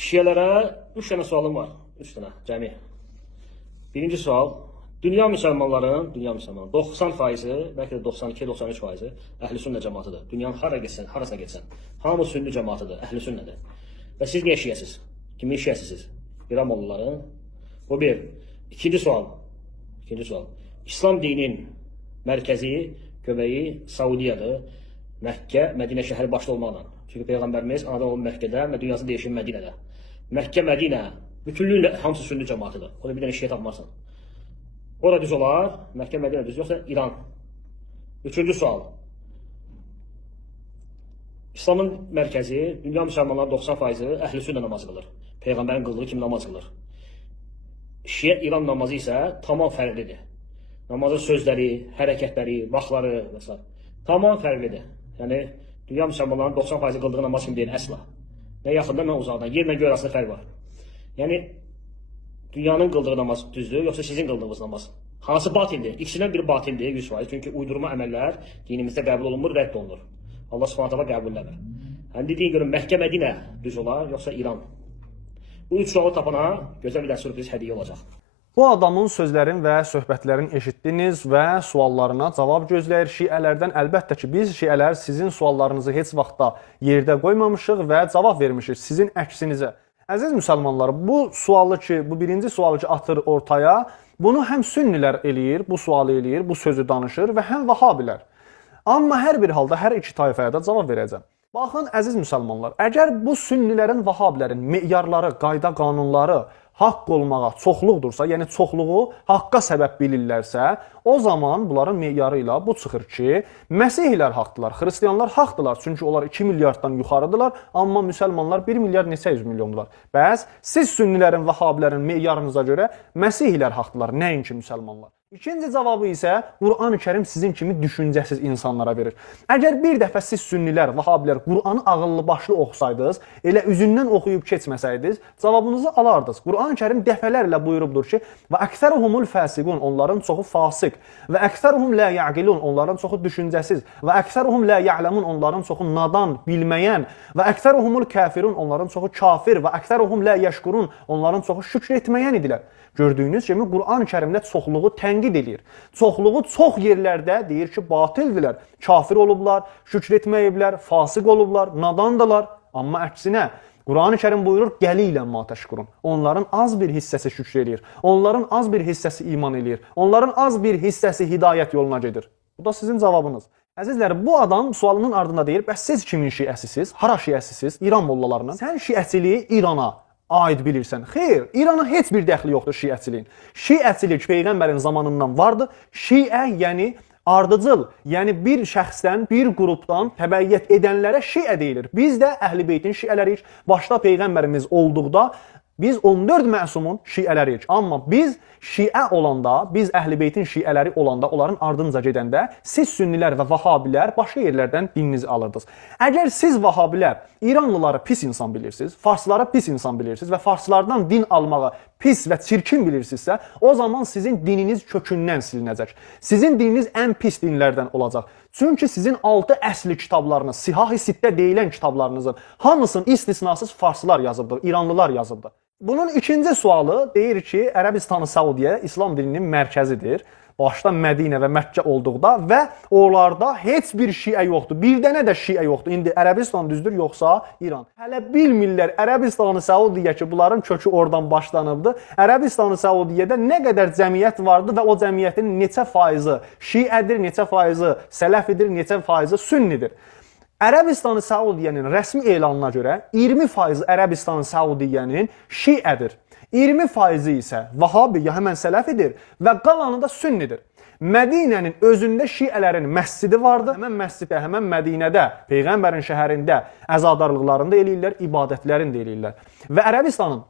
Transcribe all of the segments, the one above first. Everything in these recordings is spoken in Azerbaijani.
Şiələrə 3 dənə sualım var. 3 dənə cəmi. Birinci sual. Dünya müsəlmanların 90%, bəlkə də 92-93% əhl-i-sünnə cəmatıdır. Dünyanın harasına getsən, hamı sünni cəmatıdır, əhl-i-sünnədir. Və siz niyə şiəsiz? Kimin şiəsisiz? İran mollaların. Bu bir. İkinci sual. İslam dinin mərkəzi, göbəyi Saudiyadır. Məkkə, Mədinə şəhəri başda olmaqla. Çünki Peyğəmbərimiz anadan olub Məkkədə və dünyası dəyişib Mədinədə. Məkkə, Mədinə bütünlüklə hamısı sünni cəmatıdır. Orada bir dənə şiə tapmarsan. Orada düz olar, Məkkə, Mədinə düz, yoxsa İran. Üçüncü sual. İslamın mərkəzi, dünya müsəlmanların 90%-i əhl-i-sünnə namazı qılır. Peyğəmbərin qıldığı kimi namaz qılır. Şiə İran namazı isə tamam fərqlidir. Namazın sözləri, hərəkətləri, vaxtları və s. tamam fərqlidir. Yəni, dünya müsəlmanların 90%-i qıldığı namaz kimi deyil, əsla. Nə yaxından, nə uzaqdan. Yerlə göy arasında fərq var. Yəni, dünyanın qıldığı namaz düzdür, yoxsa sizin qıldığınız namaz? Hansı batildir? İkisindən biri batildir, 100%. Çünki uydurma əməllər dinimizdə qəbul olunmur, rədd olunur. Allah subhanətələ qəbulləmir. Həm dediyin görün, Məkkə, Mədinə düz olar, yoxsa İran? Bu üç sualı tapana gözəl bir sürpriz hədiyyə olacaq. Bu adamın sözlərin və söhbətlərini eşitdiniz və suallarına cavab gözləyir şiələrdən. Əlbəttə ki, biz şiələr sizin suallarınızı heç vaxtda yerdə qoymamışıq və cavab vermişik sizin əksinizə. Əziz müsəlmanlar, bu birinci sualı ki atır ortaya, bunu həm sünnilər eləyir, bu sualı eləyir, bu sözü danışır və həm vahabilər. Amma hər bir halda hər iki tayfaya da cavab verəcəm. Baxın, əziz müsəlmanlar, əgər bu sünnilərin, vahabilərin meyarları, qayda, qanunları haqq olmağa çoxluqdursa, yəni çoxluğu haqqa səbəb bilirlərsə, o zaman bunların meyarı ilə bu çıxır ki, Məsihlər haqdılar, Xristiyanlar haqdılar, çünki onlar 2 milyarddan yuxarıdırlar, amma müsəlmanlar 1 milyard neçə yüz milyondular. Bəs siz sünnilərin, vahabilərin meyarınıza görə Məsihlər haqdılar, nəinki müsəlmanlar. İkinci cavabı isə Qur'an-ı Kərim sizin kimi düşüncəsiz insanlara verir. Əgər bir dəfə siz sünnilər, vahabilər Qur'anı ağıllı başlı oxusaydınız, elə üzündən oxuyub keçməsəydiniz, cavabınızı alardınız. Qur'an-ı Kərim dəfələrlə buyurubdur ki, və əksəruhumul fəsiqun, onların çoxu fasik, və əksəruhum la ya'qilun, onların çoxu düşüncəsiz, və əksəruhum la ya'lamun, onların çoxu nadan, bilməyən, və əksəruhumul kafirun, onların çoxu kafir, və əksəruhum la yəşkurun, onların çoxu şükr etməyən idilər. Gördüyünüz kimi Qur'an-ı Kərimdə çoxluğu tənqid edir. Çoxluğu çox yerlərdə deyir ki, batildirlər, kafir olublar, şükr etməyiblər, fasıq olublar, nadandılar. Amma əksinə, Qur'an-ı Kərim buyurur, gəliylə ma təşkurun. Onların az bir hissəsi şükr edir, onların az bir hissəsi iman edir, onların az bir hissəsi hidayət yoluna gedir. Bu da sizin cavabınız. Əzizlər, bu adam sualının ardında deyir, bəs siz kimin şiəsisiz, hara şiəsisiz, İran mollalarının? Sən şiəçiliyi İrana aid bilirsən. Xeyr, İrana heç bir dəxli yoxdur şiəçiliyin. Şiəçilik Peyğəmbərin zamanından vardı. Şiə, yəni ardıcıl, yəni bir şəxsdən, bir qrupdan təbəiyyət edənlərə şiə deyilir. Biz də Əhl-i Beytin şiələriyik. Başda Peyğəmbərimiz olduqda biz 14 məsumun şiələriyik. Amma biz şiə olanda, biz Əhl-i Beytin şiələri olanda, onların ardınca gedəndə siz sünnilər və vahabilər başqa yerlərdən dininizi alırdınız. Əgər siz vahabilər İranlıları pis insan bilirsiniz, farsları pis insan bilirsiniz və farslardan din almağı pis və çirkin bilirsinizsə, o zaman sizin dininiz kökündən silinəcək. Sizin dininiz ən pis dinlərdən olacaq. Çünki sizin 6 əsli kitablarınız, Sihah-ı Sittə deyilən kitablarınızın hamısını istisnasız farslar yazıbdır, İranlılar yazıbdır. Bunun ikinci sualı deyir ki, Ərəbistanı Saudiyə İslam dininin mərkəzidir. Başda Mədinə və Məkkə olduqda və onlarda heç bir şiə yoxdur. Bir dənə də şiə yoxdur. İndi Ərəbistan düzdür, yoxsa İran. Hələ bilmirlər Ərəbistanı Saudiyə ki, bunların kökü oradan başlanıbdır. Ərəbistanı Saudiyədə nə qədər cəmiyyət vardı və o cəmiyyətin neçə faizi şiədir, neçə faizi sələfidir, neçə faizi sünnidir. Ərəbistanı Saudiyənin rəsmi elanına görə 20% Ərəbistanı Saudiyənin şiədir. 20% isə vahabi, ya həmən sələfidir və qalanı da sünnidir. Mədinənin özündə şiələrin məscidi vardı. Həmən məsciddə, həmən Mədinədə, Peyğəmbərin şəhərində əzadarlıqlarını da eləyirlər, ibadətlərini də eləyirlər. Və Ərəbistanın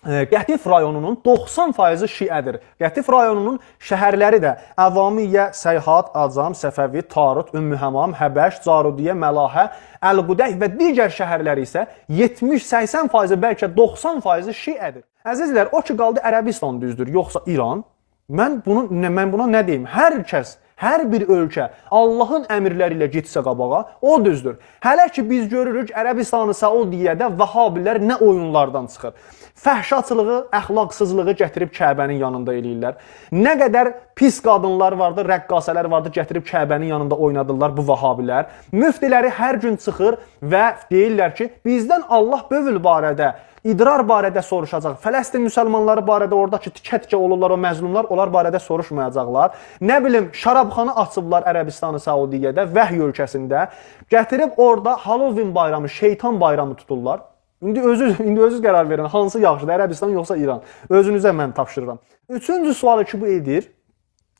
Qətif rayonunun 90% şiədir. Qətif rayonunun şəhərləri də Əvamiyyə, Səyhat, Acam, Səfəvi, Tarut, Ümmühəmam, Həbəş, Carudiyyə, Məlahə, Əl-Qudəh və digər şəhərləri isə 70-80%, bəlkə 90% şiədir. Əzizlər, o ki qaldı Ərəbistan düzdür, yoxsa İran? Mən buna nə deyim? Hər kəs, Hər bir ölkə Allahın əmrləri ilə getsə qabağa, o düzdür. Hələ ki biz görürük Ərəbistanı, Səudiyyədə Vəhabilər nə oyunlardan çıxır. Fəhşaçılığı, əxlaqsızlığı gətirib Kəbənin yanında eləyirlər. Nə qədər pis qadınlar vardı, rəqqasələr vardı, gətirib Kəbənin yanında oynadırlar bu Vəhabilər. Müftiləri hər gün çıxır və deyirlər ki, bizdən Allah bövül barədə, idrar barədə soruşacaq. Fələstin müsəlmanları barədə oradakı tikə-tikə olurlar o məzlumlar, onlar barədə soruşmayacaqlar. Nə bilim, şarabxana açıblar Ərəbistanı, Səudiyyədə, Vəhy ölkəsində. Gətirib orada Halloween bayramı, şeytan bayramı tuturlar. İndi özünüz qərar verin, hansı yaxşıdır, Ərəbistan yoxsa İran? Özünüzə mən tapşırıram. Üçüncü sualı ki bu edir,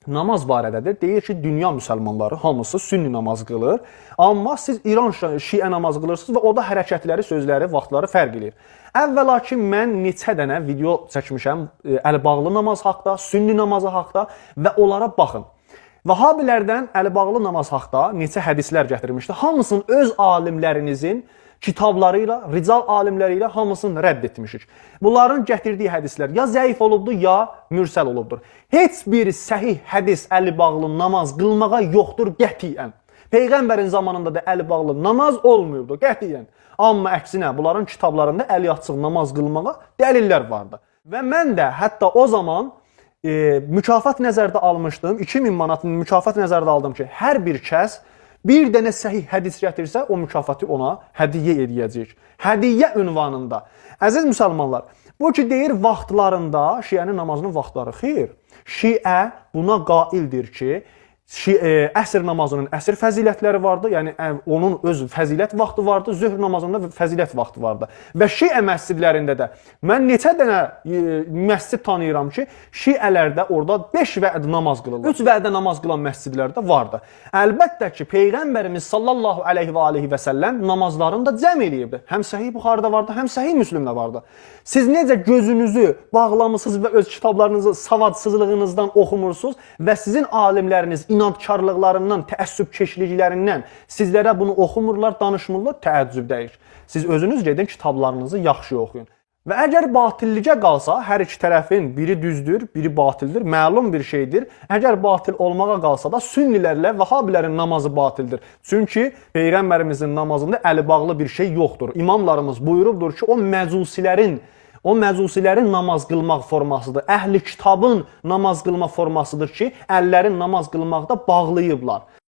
namaz barədədir. Deyir ki, dünya müsəlmanları hamısı sünni namaz qılır. Amma siz İran şiə namaz qılırsınız və o da hərəkətləri, sözləri, vaxtları fərq edir. Əvvəla ki, mən neçə dənə video çəkmişəm əlbağlı namaz haqda, sünni namazı haqda və onlara baxın. Vəhabilərdən əlbağlı namaz haqda neçə hədislər gətirmişdi. Hamısını öz alimlərinizin kitabları ilə, rical alimləri ilə hamısını rədd etmişik. Bunların gətirdiyi hədislər ya zəif olubdur, ya mürsəl olubdur. Heç bir səhih hədis əli bağlı namaz qılmağa yoxdur qətiyyən. Peyğəmbərin zamanında da əli bağlı namaz olmuyubdur qətiyyən. Amma əksinə, bunların kitablarında əli açıq namaz qılmağa dəlillər vardı. Və mən də hətta o zaman mükafat nəzərdə almışdım. 2000 manat mükafat nəzərdə aldım ki, hər bir kəs bir dənə səhih hədis gətirsə, o mükafatı ona hədiyyə edəcək. Hədiyyə ünvanında. Əziz müsəlmanlar, bu ki deyir vaxtlarında, şiənin namazının vaxtları xeyr. Şiə buna qaildir ki, əsr namazının əsr fəzilətləri vardı, yəni onun öz fəzilət vaxtı vardı, zöhr namazında fəzilət vaxtı vardı. Və şiə məscidlərində də mən neçə dənə məscid tanıyıram ki, şiələrdə orada 5 vəd namaz qılırlar. 3 vədə namaz qılan məscidlərdə vardı. Əlbəttə ki, Peyğəmbərimiz sallallahu aleyhi və səlləm namazlarını da cəm eləyirdi. Həm Səhih Buxarıda vardı, həm Səhih Müslimdə vardı. Siz necə gözünüzü bağlamısınız və öz kitablarınızı savadsızlığınızdan oxumursunuz və sizin alimləriniz inadkarlıqlarından, təəssübkeşliklərindən sizlərə bunu oxumurlar, danışmırlar, təəccübdəyik. Siz özünüz gedin kitablarınızı yaxşı oxuyun. Və əgər batillicə qalsa, hər iki tərəfin biri düzdür, biri batildir, məlum bir şeydir. Əgər batil olmağa qalsa da sünnilərlə Vəhabilərin namazı batildir. Çünki Peyğəmbərimizin namazında əli bağlı bir şey yoxdur. İmamlarımız buyurubdur ki, o məcusilərin namaz qılmaq formasıdır. Əhli kitabın namaz qılma formasıdır ki, əllərin namaz qılmaqda bağlayıblar.